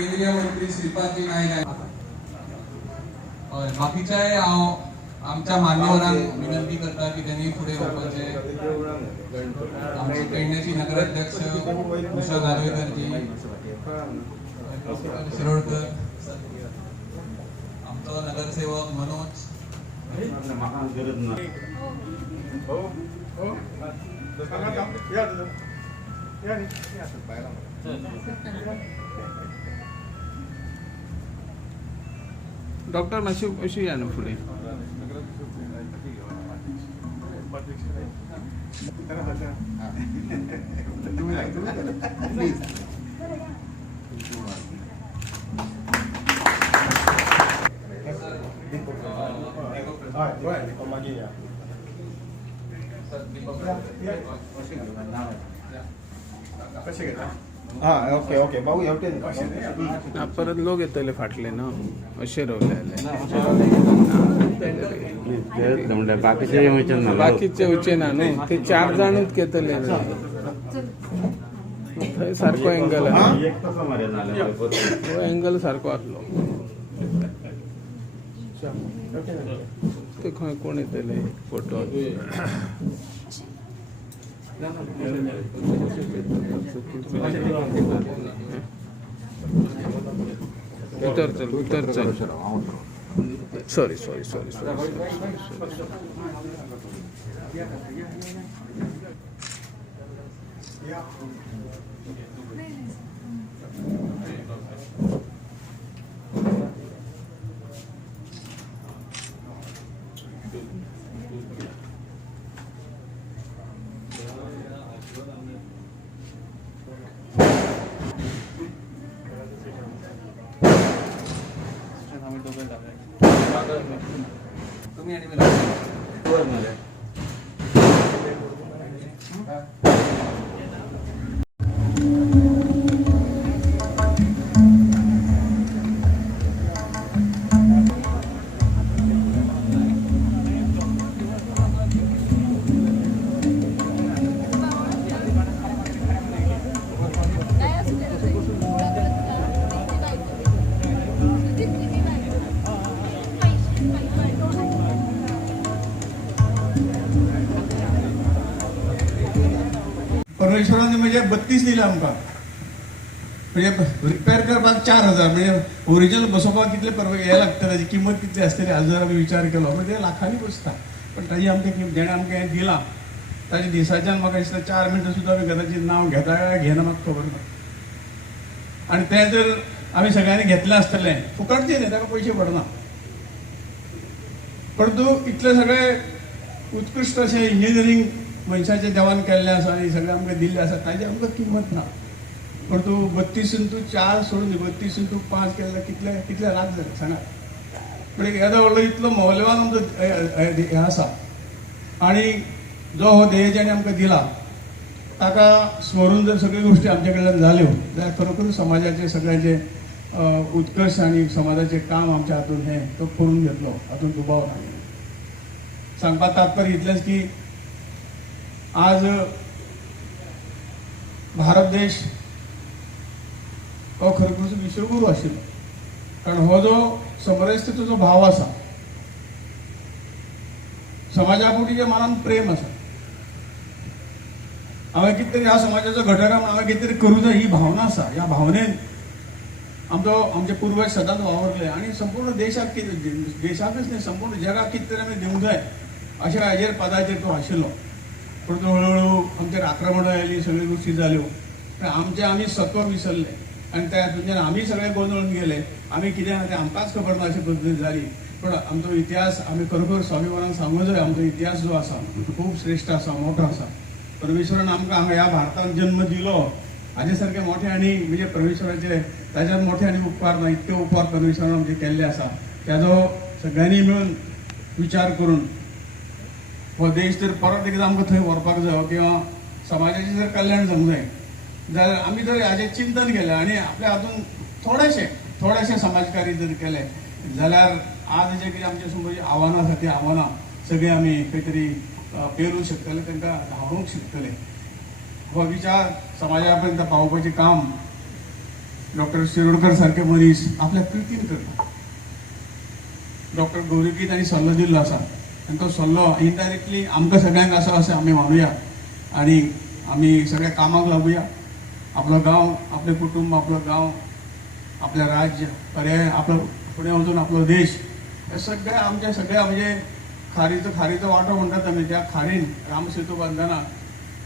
केंद्रीय मंत्री श्रीपादजी नाईक बाकीचे आमच्या मान्यवरांक विनंती करता की त्यांनी पुढे येवपाचे। आमचे पेडणेची नगराध्यक्ष उषा नार्वेकरजी, शिरोडकर, आमचो नगरसेवक मनोज, डॉक्टर मातशी अशी या न्हू फुडें। हाँ ओके ओके भाऊ येवटे परत लोक येतले फाटले न्हू अशें रोवले बाकीचे वयचे ना न्हू ते 4 जाणूच घेतले थंय सारको एंगल एंगल सारको आसलो ते खंय कोण येतले फोटो उतर चल सॉरी तुम्ही आणि परमेश्वराने म्हणजे 32 दिला आमकां म्हणजे रिपेअर करपाक 4000 म्हणजे ओरिजिनल बसोवपाक कितले हे लागता ताची किंमत कितली आसतली हाजो आमी विचार केलो म्हणजे ते लाखांनी बसता पण ताजी आमकां जेणे आमकां हें दिलां ताच्या दिसाच्यान म्हाका दिसता 4 मिनटां सुद्दां आमी ताचें नांव घेता काय घेना म्हाका खबर ना आनी तें जर आमी सगळ्यांनी घेतलें आसतलें फुकटचें न्ही ताका पयशे पडना परंतु इतले सगळे उत्कृश्ट अशें इंजिनियरींग मनशाचे देवान केल्लें आसा आनी सगळें आमकां दिल्लें आसा ताजी आमकां किंमत ना पण तूं 32x4 सोडून 32x5 केल्यार कितले लाख जाले सांगात म्हणजे येदो व्हडलो इतलो मौल्यवान आमचो हें आसा आनी जो हो ध्येय जेणे आमकां दिला ताका स्मरून जर सगळ्यो गोश्टी आमचे कडल्यान जाल्यो जाल्यार खरोखर समाजाचे सगळ्याचे उत्कर्श आनी समाजाचें काम आमच्या हातूंत हें तो करून घेतलो हातूंत दुबाव ना सांगपाक तात्पर्य इतलेंच की आज भारत देश हो खरोखरच विश्वगुरू आशिल्लो कारण हो जो समरसतेचो जो भाव आसा समाजा पोटी मनान प्रेम आसा हांवें कितें तरी ह्या समाजाचो घटक म्हणून हांवें कितें तरी करूं जाय ही भावना आसा ह्या भावनेन आमचे पूर्वज सदांच वावरले आनी संपूर्ण देशाक देशाकच न्ही संपूर्ण जगाक कितें तरी आमी दिवंक जाय अशा हाजेर पदाचेर तो आशिल्लो परंतु हळूहळू आमचेर आक्रमणां आयलीं सगळ्यो गोश्टी जाल्यो आमी सत्व विसरले आनी त्या हातूंतल्यान आमी सगळे गोंदळून गेले आमी कितें आहा तें आमकांच खबर ना अशी पद्दत जाली पण आमचो इतिहास आमी खरोखर स्वाभिमानान सांगूंक जाय आमचो इतिहास जो आसा खूब श्रेश्ठ आसा मोठो आसा परमेश्वरान आमकां हांगा ह्या भारतांत जन्म दिलो हाजे सारके मोठे आनी म्हणजे परमेश्वराचे ताज्यात मोठे आनी उपकार ना इतके उपकार परमेश्वरान आमचे केल्ले आसा त्याचो सगळ्यांनी मेळून विचार करून हो देश जर परत एकदा आमकां थंय व्हरपाक जाय किंवा समाजाचें जर कल्याण जावंक जाय जाल्यार आमी जर हाजें चिंतन केलें आनी आपल्या हातून थोडेशे समाजकारी जर केले जाल्यार आज जे कितें आमचे समोर आव्हानां आसा ती आव्हानां सगळीं आमी खंय तरी पेरूंक शकतले तांकां धांवरूंक शकतले हो विचार समाजा पर्यंत पावोवपाचें काम डॉक्टर शिरोडकर सारखे मनीस आपल्या कृतीन करता. डॉक्टर गौरकीत आणि सल्लो दिल्लो आसा आनी तो सल्लो इनडायरेक्टली आमकां सगळ्यांक आसा अशें आमी मानूया आनी आमी सगळ्या कामाक लागुया. आपलो गांव, आपले कुटुंब, आपलो गांव, आपलें राज्य, पर्याय आपलो फुडें वचून आपलो देश, हे सगळे आमच्या सगळ्या म्हणजे खारीचो वांटो म्हणटात आमी, त्या खारीन रामसेतू बांदतना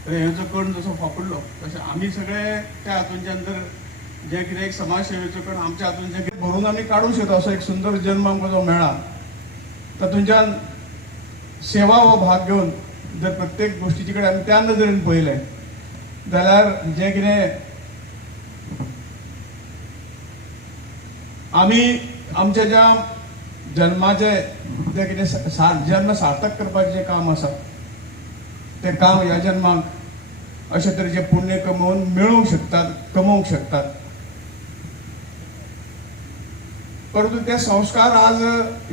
रेंवेचो कण जसो फापुडलो तशें आमी सगळे त्या हातूंच्यान जर जे कितें एक समाज सेवेचो कण आमच्या हातून जे कितें भरून आमी काडूंक शकता असो एक सुंदर जन्म आमकां जो मेळ्ळा, तातूंच्यान सेवा हो भाग घेवन जर प्रत्येक गोष्टीचे कडेन आमी त्या नदरेन पळयलें जाल्यार जे कितें आमी आमच्या ज्या जन्माचे जे कितें जन्म सार्थक करपाचें जें काम आसा तें काम ह्या जन्माक अशे तरेचे पुण्य कमोवन कमोवंक शकतात. परंतु ते संस्कार आज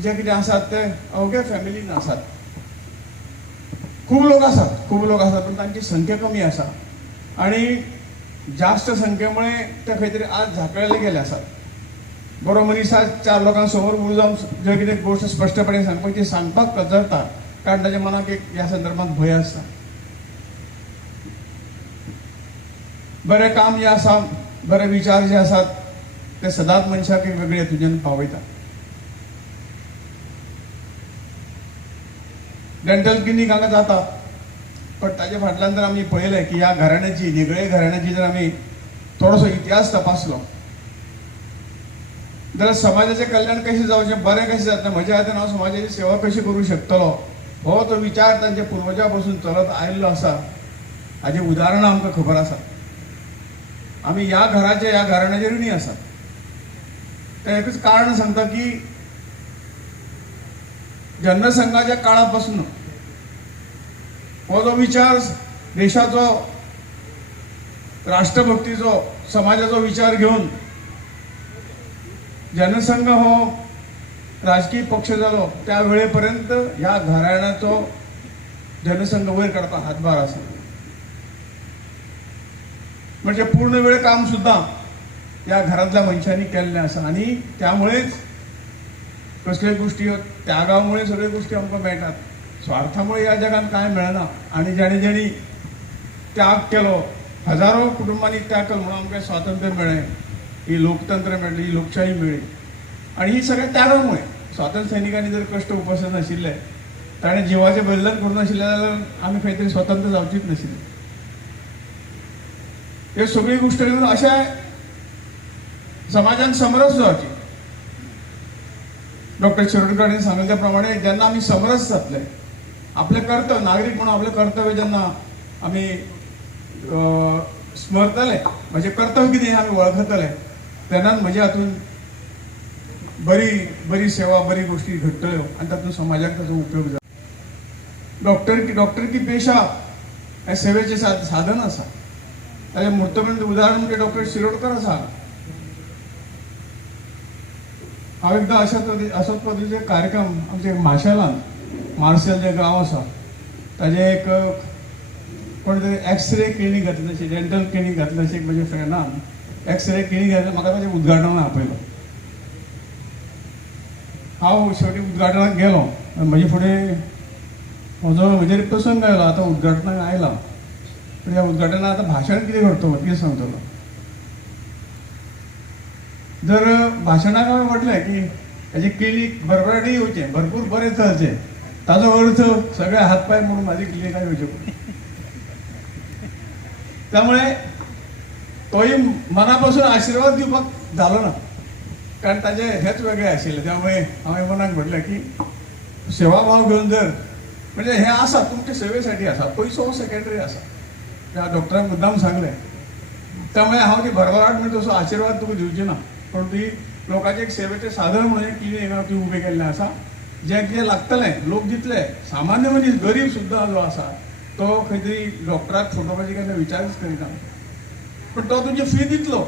जे कितें आसात ते अवघ्या फॅमिलीन आसात. खूब लोक आसात पण तांची संख्या कमी आसा आणि जास्त संख्येमुळे ते खंय तरी आज झाकळले गेले आसात. बरो मनीस आज 4 लोकांक समोर उबो जावन जे कितें गोश्ट स्पश्टपणे सांगपाची सांगपाक कचरता, कारण ताच्या मनाक एक ह्या संदर्भात भंय आसता. बरें काम जे आसा, बरे विचार जे आसात ते सदांच मनशाक एक वेगळे हातूंच्यान पावयता. डेंटल क्लिनीक हांगा जाता, पण ताचे फाटल्यान जर आमी पळयलें की ह्या घराण्याची, निगळे घराण्याची जर आमी थोडोसो इतिहास तपासलो जाल्यार समाजाचें कल्याण कशें जावचें, बरें कशें जातलें, म्हज्या हातीन हांव समाजाची सेवा कशी करूं शकतलो, हो तो विचार तांच्या पुर्वजां पासून चलत आयिल्लो आसा. हाची उदाहरणां आमकां खबर आसा. आमी ह्या घराचे, ह्या घराण्याचे ऋणी आसात. तें एकच कारण सांगता की जनसंघाच्या काळापासून हो जो विचार देशाचो, राष्ट्रभक्तीचो, समाजाचो विचार घेवन जनसंघ हो राजकीय पक्ष जालो त्या वेळेपर्यंत ह्या घराण्याचो जनसंघ वयर काडपाक हातभार आसा. म्हणजे पूर्ण वेळ काम सुद्धा या घरातल्या मनशांनी केल्लें आसा आणि त्यामुळेच कसल्यो गोष्टी त्यागामुळे सगळ्यो गोष्टी आमकां मेळटात. स्वार्थामुळे या जगात कांय मेळना. आणि जेणी त्याग केलो, हजारो कुटुंबांनी त्याग केलो म्हणून आमकां स्वातंत्र्य मेळ्ळें, ही लोकतंत्र मेळ्ळी, ही लोकशाही मेळ्ळी. आणि ही सगळ्या त्यागामुळे. स्वातंत्र्य सैनिकांनी जर कश्ट उपसले नाशिल्ले, ताणें जिवाचें बलिदान करूं नाशिल्लें जाल्यार आमी खंय तरी स्वतंत्र जावचीच नाशिल्ली. ह्यो सगळ्यो गोश्टी घेवन अशा समाजान समरस जावची. डॉक्टर शिरोडकरांनी सांगिल्ले त्या प्रमाणे जेन्ना आमी समरस जातले, आपले कर्तव्य नागरीक म्हणून आपले कर्तव्य जेन्ना आमी स्मरतले, म्हणजे कर्तव्य कितें आमी वळखतले, तेन्नाच म्हज्या हातून बरी सेवा, बरी गोष्टी घडटल्यो आनी तातूंत समाजाक ताचो उपयोग जाता. डॉक्टर की पेशा हे सेवेचें साधन आसा. ताचें मूर्तमेंत उदाहरण म्हणजे डॉक्टर शिरोडकर आसा. हांव एकदां अशाच पद्दतीचे कार्यक्रम आमचे माशेलान, मार्सेल जें गांव आसा ताजे एक कोण तरी एक्सरे क्लिनीक घातलें अशें, डेंटल क्लिनीक घातलें अशें म्हज्या फ्रेंडान एक्सरे क्लिनीक घातलें. म्हाका ताचें उद्घाटनाक आपयलो. हांव शेवटी उद्घाटनाक गेलो. म्हजे फुडें म्हजेर प्रसंग आयलो. आतां उद्घाटनाक आयला, पण ह्या उद्घाटनाक आतां भाशण कितें करतलो, कितें सांगतलो. जर भाशणाक हांवें म्हटलें की हेजें क्लिनीक भरभराटी येवचें, भरपूर बरें चलचें, ताजो अर्थ सगळे हातपाय म्हणून म्हाजी क्लिनिकाक येवचें. त्यामुळे तोही मनापासून आशीर्वाद दिवपाक जालो ना, कारण ताजे हेच वेगळे आशिल्ले. त्यामुळे हांवें मनाक म्हटलें की सेवाभाव घेवन जर म्हणजे हे आसा तुमच्या सेवेसाठी आसा, पयसो हो सेकेंडरी आसा. त्या डॉक्टरान मुद्दाम सांगलें. त्यामुळे हांव ती भरभराट म्हणजे तसो आशीर्वाद तुका दिवची ना, पण ती लोकांचे एक सेवेचें साधन म्हणून एक क्लिनीक ती उबें केल्लें आसा. जें कितें लागतलें, लोक दितले, सामान्य मनीस गरीब सुद्दां जो आसा तो खंय तरी डॉक्टराक फटोवपाची केन्ना विचारच करिना, पण तो तुमची फी दितलो.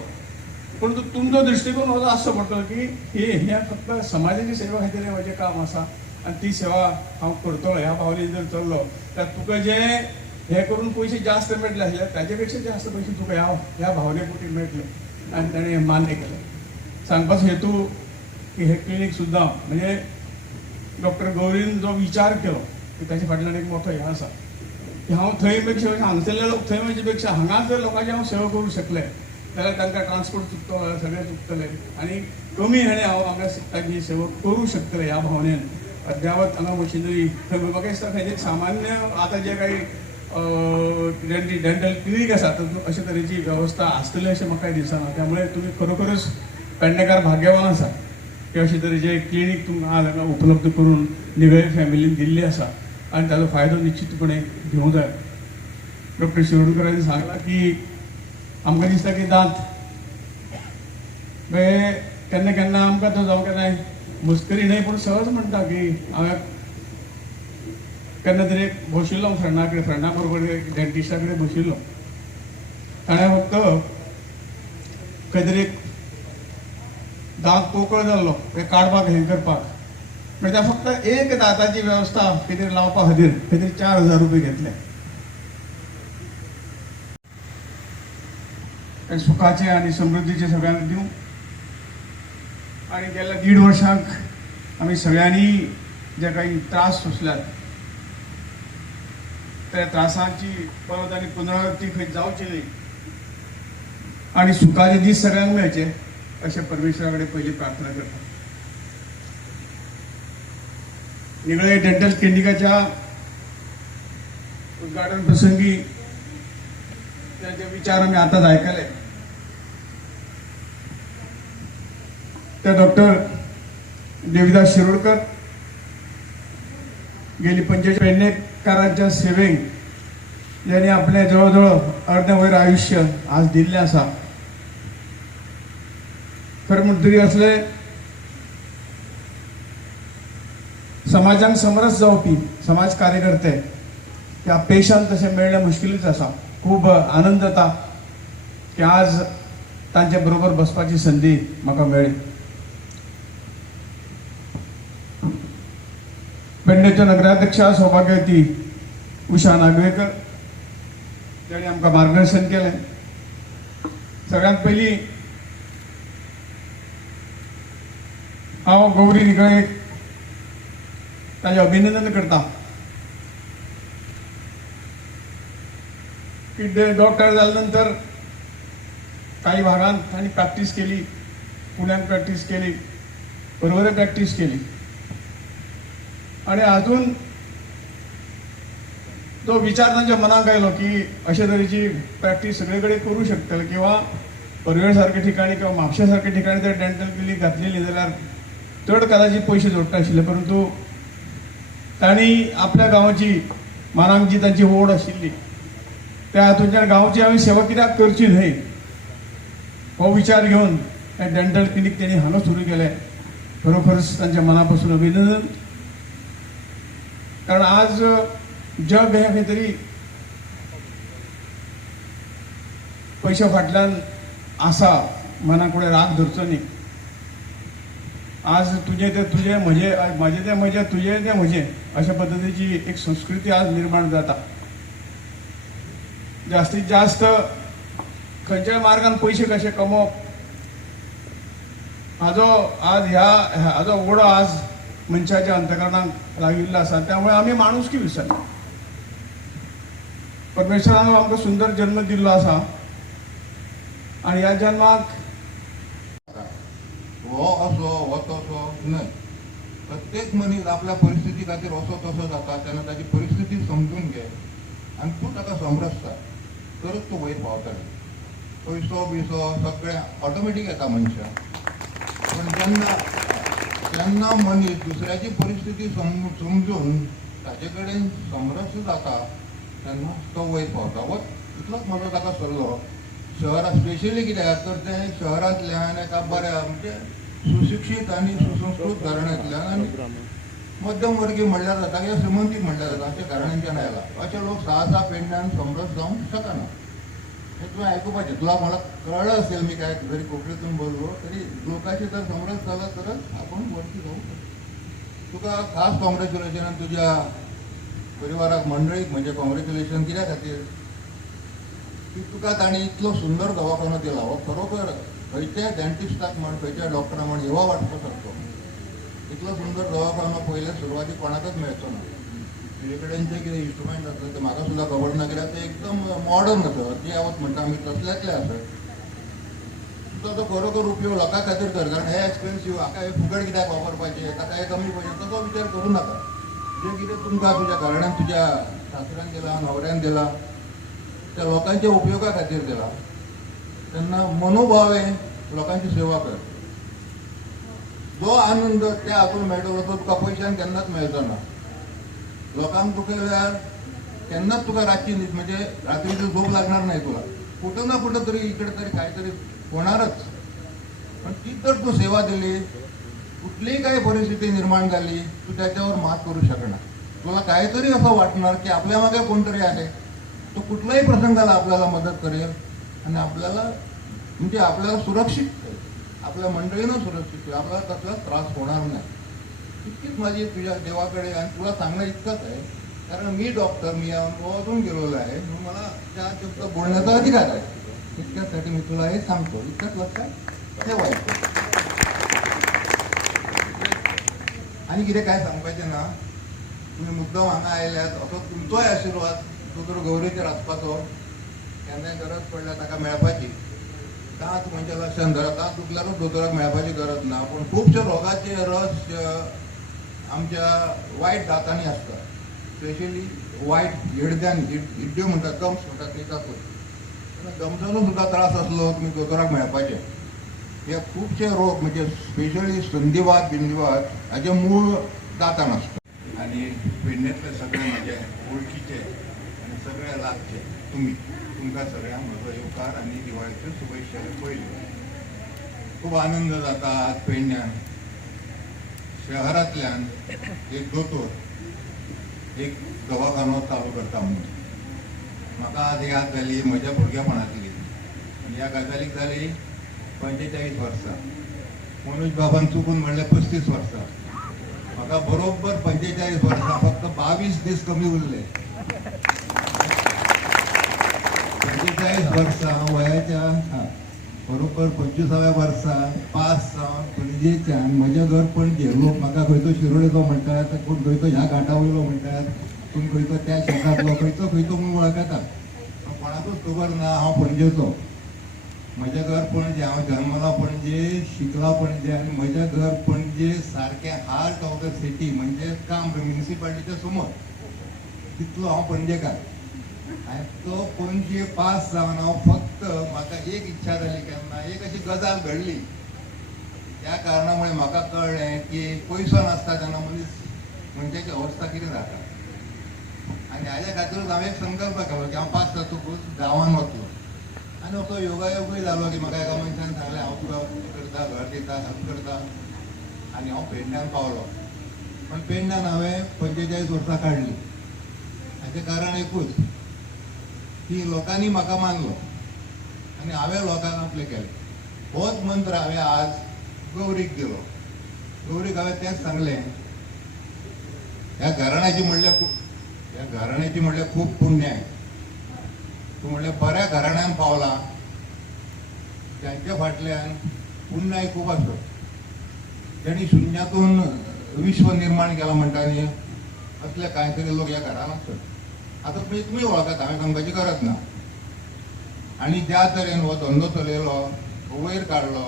पण तुमचो दृश्टिकोन हो आसचो पडटलो की हे फक्त समाजाची सेवा खंय तरी म्हजें काम आसा आनी ती सेवा हांव करतलो. ह्या भावनेन जर चल्लो तर तुका जे हे करून पयशे जास्त मेळटले आसले ताचे पेक्षा जास्त पयशे तुका ह्या भावने पोटी मेळटले. आणि ताणें मान्य केलें. सांगपाचो हेतू की हे क्लिनीक सुद्दां म्हणजे डॉक्टर गौरीन जो विचार केलो की ताचे फाटल्यान एक मोठो हें आसा की हांव थंय पेक्षा हांगसरले लोक थंय वचे पेक्षा हांगाच जर लोकांची हांव सेवा करूंक शकलें जाल्यार तांकां ट्रान्सपोर्ट चुकतलो, सगळें चुकतलें आनी कमी हेणें हांव हांगा तांची सेवा करूंक शकतलें ह्या भावनेन. अद्यावत हांगा मशिनरी थंय म्हाका दिसता खंय एक सामान्य आतां जे काही डेंटल क्लिनीक आसा तातूंत अशे तरेची वेवस्था आसतली अशें म्हाका दिसना. त्यामुळे तुम्ही खरोखरच पेडणेकार भाग्यवान आसा की अशे तरेचे क्लिनीक तुमकां आज हांगा उपलब्ध करून निवळे फॅमिलीन दिल्ली आसा आनी ताचो फायदो निश्चितपणे घेवंक जाय. डॉक्टर शिरोडकरांनी सांगलां की आमकां दिसता की दांत केन्ना केन्ना आमकां तो जावं केन्नाय मस्करी न्हय पूण सहज म्हणटा की हांवें केन्ना तरी एक बशिल्लो फ्रेंडा बरोबर डेंटिस्टा कडेन बशिल्लो. ताणें फक्त खंय तरी एक दांत पोकळ जाल्लो ते काडपाक हें करपाक म्हणजे फक्त एक दांताची वेवस्था कितें लावपा खातीर खंय तरी 4,000 रुपये घेतले. सुखाचे आनी समृद्धीचे सगळ्यांक दिवं. आणि गेल्या 1.5 वर्षांक आमी सगळ्यांनी जे काही त्रास सोंसल्यात त्या त्रासांची परत आनी पुनरावृत्ती खंय जावची न्ही आनी सुखाचे दीस सगळ्यांक मेळचे अशें परमेश्वरा कडेन पयली प्रार्थना करता. निगळे डेंटल क्लिनिकाच्या उद्घाटन प्रसंगी त्याचे विचार आम्ही आताच ऐकले. ते डॉक्टर देविदास शिरोडकर गेली 45 पेडणेकारांच्या सेवेक ज्यांनी आपले जवळजवळ अर्धवयर आयुष्य आज दिल्लें आसा. खरें म्हणटरी असले समाजाक समरस जावपी समाज कार्यकर्ते ह्या पेशांत तशें मेळणें मुश्किलूच आसा. खूब आनंद जाता की आज तांचे बरोबर बसपाची संदी म्हाका मेळ्ळी. पेडणेच्यो नगराध्यक्षा सौभाग्यवती उषा नागवेकर ताणें आमकां मार्गदर्शन केलें. सगळ्यांत पयलीं हांव गौरी निगळेक ताचें अभिनंदन करता की डॉक्टर जाले नंतर काही भागांत तांणी प्रॅक्टीस केली, पुण्यात प्रॅक्टीस केली, परवरे प्रॅक्टीस केली आणि अजून तो विचार तांच्या मनाक आयलो की अशे तरेची प्रॅक्टीस सगळे कडेन करूं शकतले किंवा परवेळ सारके ठिकाणी किंवा म्हापशा सारके ठिकाणी जर डेंटल क्लिनीक घातलेली जाल्यार चड कदाचित पयशे जोडटा आशिल्ले. परंतु तांणी आपल्या गांवाची मनाक जी तांची ओड आशिल्ली त्या हातूंतल्यान गांवची हांवें सेवा कित्याक करची न्हय हो विचार घेवन हें डेंटल क्लिनीक तेणी हांगा सुरू केलें. खरोखरच तांच्या मना पासून अभिनंदन. कारण आज जग हें खंय तरी पयशा फाटल्यान आसा, मना फुडें राग धरचो न्ही. आज तुजें तें तुजें, म्हजें तें म्हजें, तुजें तें म्हजें अशा पद्दतीची एक संस्कृती आज निर्माण जाता. जास्तीत जास्त खंयच्याय मार्गान पयशे कशे कमोवप हाजो ओडो आज मनशाच्या अंतकरणाक लागिल्लो आसा. त्यामुळे आमी माणुसकी विसरला. परमेश्वरान आमकां सुंदर जन्म दिल्लो आसा आनी ह्या जन्माक हो असो हो तसो न्हय. प्रत्येक मनीस आपल्या परिस्थिती खातीर असो तसो जाता तेन्ना ताची परिस्थिती समजून घे आनी तूं ताका समरसता तरच तूं वयर पावतलें. पयसो बिसो सगळें ऑटोमॅटीक येता मनशाक. पण जेन्ना मनीस दुसऱ्याची परिस्थिती समजून ताचे कडेन समरस जाता तेन्ना तो वयर पावता. व इतलोच म्हजो ताका सल्लो. शहरांत स्पेशली कित्याक तर ते शहरांतल्यान एका बऱ्या म्हणजे सुशिक्षीत आनी सुसंस्कृत घराण्यांतल्यान आनी मध्यमवर्गीय म्हणल्यार जाता किंवा श्रीमंतीक म्हणल्यार जाता अशा घराण्यांच्यान आयला. अशे लोक सहसा पेडण्यान समरस जावंक शकना. हे तुवें आयकुपाचें. तुला मला कळलं असेल मी काय जरी कोंकणीतून बोललो तरी लोकांची तर समरस जाला तरच आपण वरती जाऊ शकतो. तुका खास कॉंग्रॅच्युलेशन. तुज्या परिवाराक मंडळीक म्हणजे कॉंग्रॅच्युलेशन कित्या खातीर की तुका ताणी इतलो सुंदर दवाखानो दिला हो खरोखर खंयच्या डेंटिस्टाक म्हण खंयच्या डॉक्टराक म्हण येवा वाटपा सारको इतलो सुंदर दवाखानो पयले सुरवातीक कोणाकच मेळचो ना. तुजे कडेन जे कितें इन्स्ट्रुमेंट आसा ते म्हाका सुद्दां खबर ना कित्याक ते एकदम मॉडर्न आसा अद्यावत म्हणटा आमी तसल्यातले आसत. तो खरोखर उपयोग लोकां खातीर कर कारण हे एक्सपेन्सिव्ह हाका हे फुकट कित्याक वापरपाचे ताका हे कमी पयशे तसो विचार करूं नाका. जे कितें तुमकां तुज्या घराण्यान तुज्या सासऱ्यान दिला न्हवऱ्यान दिला त्या लोकांच्या उपयोगा खातीर दिला तेन्ना मनोभावे लोकांची सेवा कर. जो आनंद त्या हातून मेळटलो तो तुका पयशान केन्नाच मेळचो ना. लोकांक दुखयल्यार केन्नाच तुका रातची न्हीद म्हणजे रात्रीची झोप लागणार नाही तुला. कुठं ना कुठं तरी इकडे तरी काहीतरी होणारच. पण ती जर तू सेवा दिली कुठलीही काही परिस्थिती निर्माण झाली तू त्याच्यावर मात करू शकणार. तुला काहीतरी असं वाटणार की आपल्या मागे कोणतरी आहे तो कुठल्याही प्रसंगाला आपल्याला मदत करेल आणि आपल्याला म्हणजे आपल्याला सुरक्षित ठेवेल, आपल्या मंडळीनं सुरक्षित ठेवेल, आपल्याला कसलाच त्रास होणार नाही. इतकीच माझी तुझ्या देवाकडे आणि तुला सांगणं इतकंच आहे कारण मी डॉक्टर मी अनुभवातून गेलेलो आहे म्हणून मला त्या शब्द बोलण्याचा अधिकार आहे. इतक्यासाठी मी तुला हे सांगतो. इतकंच लक्षात ठेवायचं. आणि कितें काय सांगपाचें ना तुम्ही मुद्दाम हांगा आयल्यात असो तुमचोय आशिर्वाद दोतोर गौरीचेर आसपाचो केन्नाय गरज पडल्यार ताका मेळपाची. तांच म्हणजे लक्षांत धरा तांच दुखल्यारूच दोतोराक मेळपाची गरज ना. पूण खुबशे रोगाचे रहस्य आमच्या वायट दातांनी आसता स्पेशली वायट हिडद्यान हिड्ड्यो म्हणटात गम्स म्हणटात न्ही तातूंत गमसानूच सुद्दां त्रास आसलो तुमी दोतोराक मेळपाचे. हे खुबशे रोग म्हणजे स्पेशली संधिवात बिंदिवात हाचे मूळ दातान आसता. आणि पेडणेंतले सगळे म्हजे वळखीचे आनी सगळे लागचे तुमकां सगळ्यांक म्हजो येवकार आनी दिवाळीच्यो शुभेच्छा पयली. खूब आनंद जाता आज पेडण्यान शहरांतल्यान एक दोतोर एक दवाखानो चालू करता म्हणून. म्हाका आज याद जाली म्हज्या भुरगेपणांतली आनी ह्या गजालीक जाली 45 वर्सां. मनोज बाबान चुकून म्हणलें 35 वर्सां. म्हाका बरोबर 45 वर्सां फक्त 22 दीस कमी उरले. 45 वर्सां वयाच्या बरोबर 25व्या वर्सा पास जावन पणजेच्यान म्हजें घर पणजे. लोक म्हाका खंयचो शिरोडेचो म्हणटात कोण खंयचो ह्या घाटा वयलो म्हणटात कोण खंयचो त्या शेतांतलो खंयचो खंयचो म्हूण वळखतात. कोणाकूच खबर ना हांव पणजेचो. म्हजें घर पणजे हांव जल्मला पणजे शिकला पणजे आनी म्हजें घर पणजे सारकें हार्ट ऑफ द सिटी म्हणजे काम म्युनिसिपालिटीच्या समोर तितलो हांव पणजेकार. आनी तो पणजे पास जावन हांव फक्त म्हाका एक इच्छा जाली केन्ना एक अशी गजाल घडली. त्या कारणामुळे म्हाका कळ्ळें की पयसो नासता तेन्ना मनीस मनशाची अवस्था कितें जाता. आनी हाज्या खातीरूच हांवें एक संकल्प केलो की हांव पास जातकूच गांवांत वतलो. आनी असो योगायोगूय जालो की म्हाका एका मनशान सांगलें हांव तुका करता घर दिता हेल्प करता आनी हांव पेडण्यान पावलो. पण पेडण्यान हांवें 45 वर्सां काडली. हाचें कारण एकूच की लोकांनी म्हाका मानलो आनी हांवें लोकांक आपलें केलें. होच मंत्र हांवें आज गौरीक दिलो. गौरीक हांवें तेंच सांगलें ह्या घराण्याची म्हणल्यार खूब पुण्य आहे. तूं म्हणलें बऱ्या घराण्यान पावला त्यांच्या फाटल्यान पुण्याय खूब आसत. तेणी शुन्यातून विश्व निर्माण केला म्हणटा न्ही असले कांय तरी लोक ह्या घरान आसतात. आतां तुमी वळखात हांवें सांगपाची गरज ना. आनी ज्या तरेन हो धंदो चलयलो वयर काडलो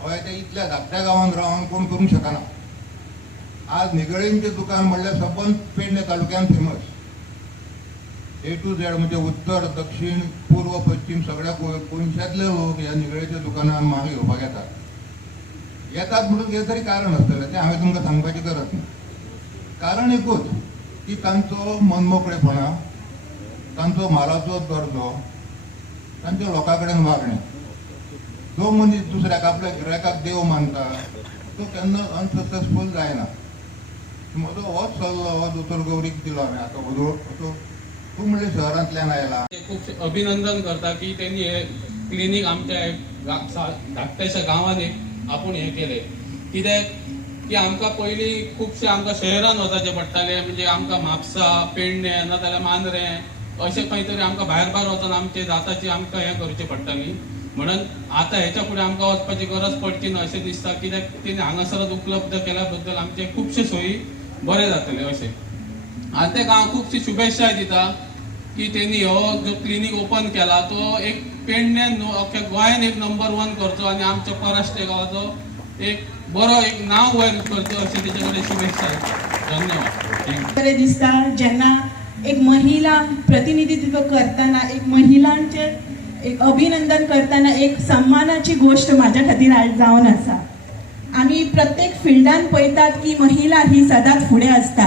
हो त्या इतल्या धाकट्या गांवांत रावन कोण करूंक शकना. आज निगळेंचें दुकान म्हणल्यार सबंद पेडणे तालुक्यान फेमस. A to Z म्हणजे उत्तर दक्षिण पूर्व पश्चिम सगळ्या कोनशातले लोक ह्या निगळेच्या दुकानात माल घेवपाक येतात म्हणून कितें तरी कारण आसतलें तें हांवें तुमकां सांगपाची गरज ना. कारण एकूच की तांचो मनमोकळेपणा तांचो म्हालाचो दर्जो तांच्या लोकां कडेन वागणें. जो मनीस दुसऱ्याक आपल्या गिरायकाक देव मानता तो केन्ना अनसक्सेसफूल जायना. म्हजो होच सल्लो हो दोतोर गौरीक दिलो हांवें. आतां असो तूं म्हणलें शहरांतल्यान आयला. खूप अभिनंदन करता की त्यांनी हे क्लिनिक आमच्या धाकट्याशा गांवांनी आपण हे केले. कित्याक की आमकां पयलीं खुबशे आमकां शहरान वचाचें पडटालें म्हणजे आमकां म्हापसा पेडणे नाजाल्यार मांद्रें अशें खंय तरी आमकां भायर भायर वचून आमचे दाताची आमकां हें करची पडटली. म्हणून आतां हेच्या फुडें आमकां वचपाची गरज पडची ना अशें दिसता, कित्याक तेणी हांगासरच उपलब्ध केल्या बद्दल आमचे खुबशे सोयी बरे जातले अशें. आनी ताका हांव खुबशी शुभेच्छा दिता की तेणी हो जो क्लिनीक ओपन केला तो एक पेडण्यान न्हू अख्ख्या गोंयान एक नंबर 1 करचो आनी आमच्या पराष्ट्रीय गांवाचो एक बरो एक नांव वयर करचो अशें तेचे कडेन शुभेच्छा. धन्यवाद. बरें दिसता जेन्ना एक महिला प्रतिनिधित्व करतना एक महिलांचे एक अभिनंदन करताना एक सन्मानाची गोष्ट माझ्या खातीर आज जावन आसा. आमी प्रत्येक फिल्डान पळयतात की महिला ही सदांच फुडें आसता,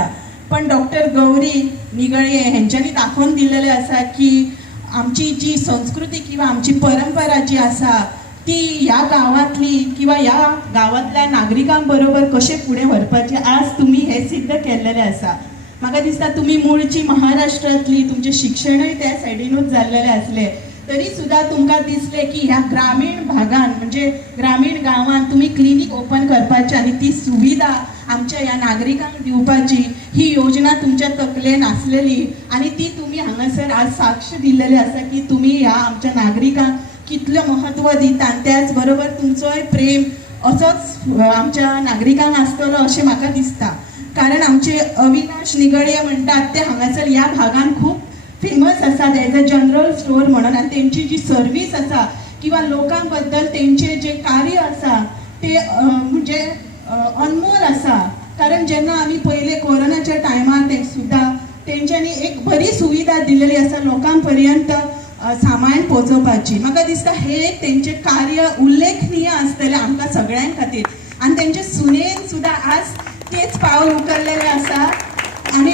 पण डॉक्टर गौरी निगळे हेंच्यांनी दाखोवन दिलेले आसा की आमची जी संस्कृती किंवा आमची परंपरा जी आसा ती ह्या गांवांतली किंवा ह्या गांवांतल्या नागरिकां बरोबर कशें फुडें व्हरपाचें आज तुमी हे सिद्ध केल्लेलें आसा. म्हाका दिसता तुमी मूळची महाराष्ट्रांतली, तुमचें शिक्षणूय त्या सायडीनूच जाल्लेलें आसलें तरी सुद्धा तुमकां दिसलें की ह्या ग्रामीण भागान म्हणजे ग्रामीण गांवांत तुमी क्लिनीक ओपन करपाचें आनी ती सुविधा आमच्या ह्या नागरिकांक दिवपाची ही योजना तुमच्या तकलेन आसलेली आनी ती तुमी हांगासर आज साक्ष दिल्लेली आसा की तुमी ह्या आमच्या नागरिकांक कितलें महत्व दिता. आनी त्याच बरोबर तुमचोय प्रेम असोच आमच्या नागरिकांक आसतलो अशें म्हाका दिसता. कारण आमचे अविनाश निगळे म्हणटात ते हांगासर ह्या भागान खूब फेमस आसा एज अ जनरल स्टोर म्हणून, आनी तेंची जी सर्वीस आसा किंवा लोकां बद्दल तेंचे जे कार्य आसा ते म्हणजे अनमोल आसा. कारण जेन्ना आमी पयले कोरोनाच्या टायमार ते सुद्दां तेंच्यांनी एक बरी सुविधा दिलेली आसा लोकां पर्यंत सामान पोचोवपाची. म्हाका दिसता हे तेंचे कार्य उल्लेखनीय आसतलें आमकां सगळ्यां खातीर आनी तेंचे सुनेन सुद्दां आज तेच पावल उखल्लेले आसा. आनी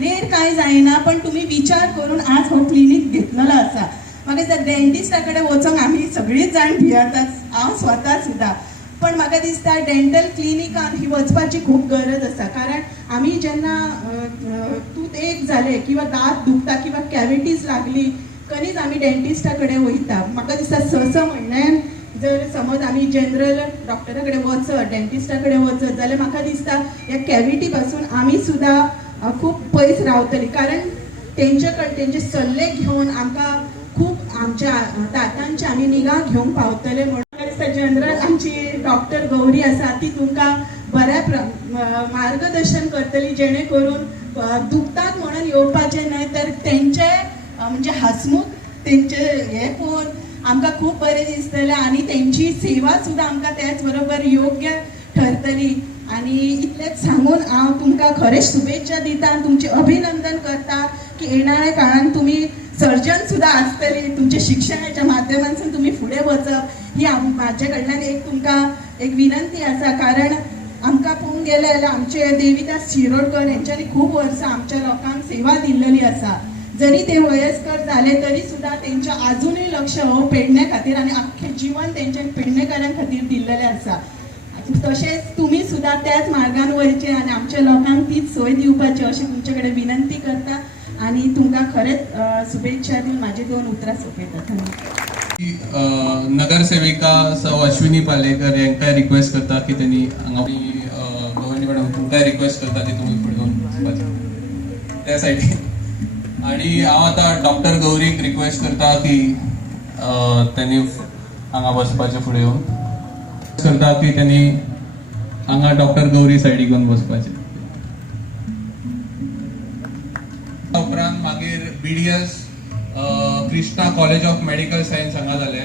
लेर कांय जायना पण तुम्ही विचार करून आज हो क्लिनीक घेतलेलो आसा. म्हाका दिसता डेंटिस्टा कडेन वचोंक आमी सगळींच जाण भियेतात, हांव स्वता सुद्दां. पण म्हाका दिसता डेंटल क्लिनिकान ही वचपाची खूब गरज आसा. कारण आमी जेन्ना टूथ एक जाले किंवा दांत दुखता किंवा कॅविटीज लागली कधीच आमी डेंटिस्टा कडेन वयता. म्हाका दिसता स म्हयन्यान जर समज आमी जनरल डॉक्टरा कडेन वचत डेंटिस्टा कडेन वचत जाल्यार म्हाका दिसता ह्या कॅविटी पासून आमी सुद्दां खूब पयस रावतली. कारण तेंचे सल्ले घेवन आमकां खूब आमच्या दातांचे आमी निगा घेवंक पावतले. म्हणून जनरल आमची डॉक्टर गौरी आसा ती तुमकां बऱ्या मार्गदर्शन करतली जेणे करून दुखतात म्हणून येवपाचें न्हय तर तेंचे म्हणजे हसमुख तेंचे हे पळोवन आमकां खूब बरें दिसतलें आनी तेंची सेवा सुद्दां आमकां त्याच बरोबर योग्य ठरतली. आनी इतलेंच सांगून हांव तुमकां खरेंच शुभेच्छा दिता आनी तुमचें अभिनंदन करता की येणाऱ्या काळान तुमी सर्जन सुद्दां आसतली. तुमच्या शिक्षणाच्या माध्यमांतसून तुमी फुडें वचप ही म्हाजे कडल्यान एक तुमकां एक विनंती आसा. कारण आमकां पळोवंक गेले जाल्यार आमचे देविदास शिरोडकर हेंच्यांनी खूब वर्सां आमच्या लोकांक सेवा दिल्लेली आसा. जरी ते वयस्कर झाले तरी सुद्धा तेंच्या अजूनही लक्ष हो पेडण्या खातीर आनी अख्खें जीवन तेंच्या पेडणेकारां खातीर दिल्लेलें आसा. तशेंच तुमी सुद्दां त्याच मार्गान वयचे आनी आमच्या लोकांक तीच सोय दिवपाची अशी तुमचे कडेन विनंती करता आनी तुमकां खरेंच शुभेच्छा दिवन म्हाजी 2 उतरां सोंपयता. धन्यवाद. नगरसेविका सौ अश्विनी पालेकर यांका रिक्वेस्ट करता की त्यांनी हांगा गव्हर्नमेंट मॅडम तुमकां रिक्वेस्ट करता की तुमी फुडें वचपाचें त्या सायडीन. आणि हांव आतां डॉक्टर गौरीक रिक्वेस्ट करता की त्यांनी हांगा बसपाचें फुडें येवन करता की त्यांनी हांगा डॉक्टर गौरी सायडीक येवन बसपाचें. उपरांत मागीर BDS Krishna college of medical science हांगा जाले.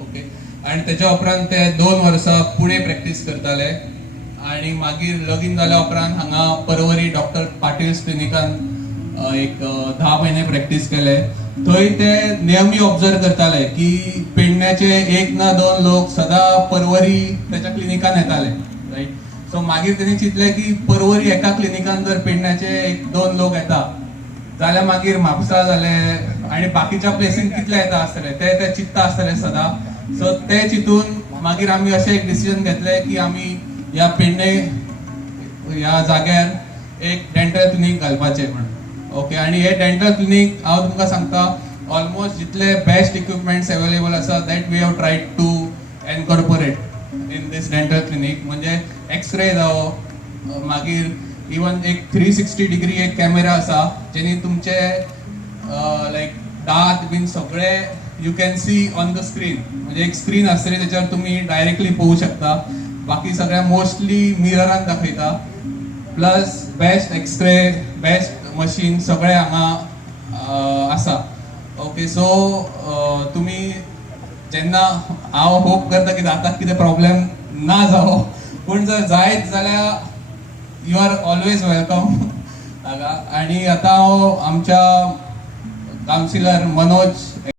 ओके. आनी तेच्या उपरांत ते 2 वर्सां पुणे प्रॅक्टीस करताले आनी मागीर लगीन जाल्या उपरांत हांगा परवरी डॉक्टर पाटील्स क्लिनिकान एक 10 महिने प्रॅक्टीस केले. थंय ते नेहमी ऑब्जर्व करताले की पेडण्याचे 1 ना 2 लोक सदां परवरी त्याच्या क्लिनिकान येताले. राईट. सो मागीर तेणी चिंतले की परवरी एका क्लिनिकान जर पेडण्याचे 1-2 लोक येता जाल्यार मागीर म्हापसा जाले आनी बाकीच्या प्लेसीन कितले येता आसतले ते चिंतता आसतले सदां. सो ते चिंतून मागीर आमी अशें एक डिसिजन घेतले की आमी ह्या पेडणे ह्या जाग्यार एक डेंटल क्लिनीक घालपाचें म्हणून. ओके. आनी हे डेंटल क्लिनीक हांव तुमकां सांगता ऑलमोस्ट जितले बेस्ट इक्विपमेंट्स अवेलेबल आसा that we have tried to incorporate in these dental clinic. म्हणजे एक्सरे जावं मागीर इवन एक 360 डिग्री एक कॅमेरा आसा जेनी तुमचे लाईक दात बीन सगळे you can see on the screen. म्हणजे एक स्क्रीन आसतली त्याच्यावर तुम्ही डायरेक्टली पोवू शकता. बाकी सगळ्या मोस्टली मिररान दाखयता. Plus best x-ray, best machine सगळे हांगा आसा. ओके, सो तुम्ही जेन्ना हांव होप करता की दाताक कितें प्रॉब्लेम ना जावो, पूण जर जायत जाल्यार यू आर ऑलवेज वेलकम हांगा. आणि आता हांव आमच्या कावन्सिलर मनोज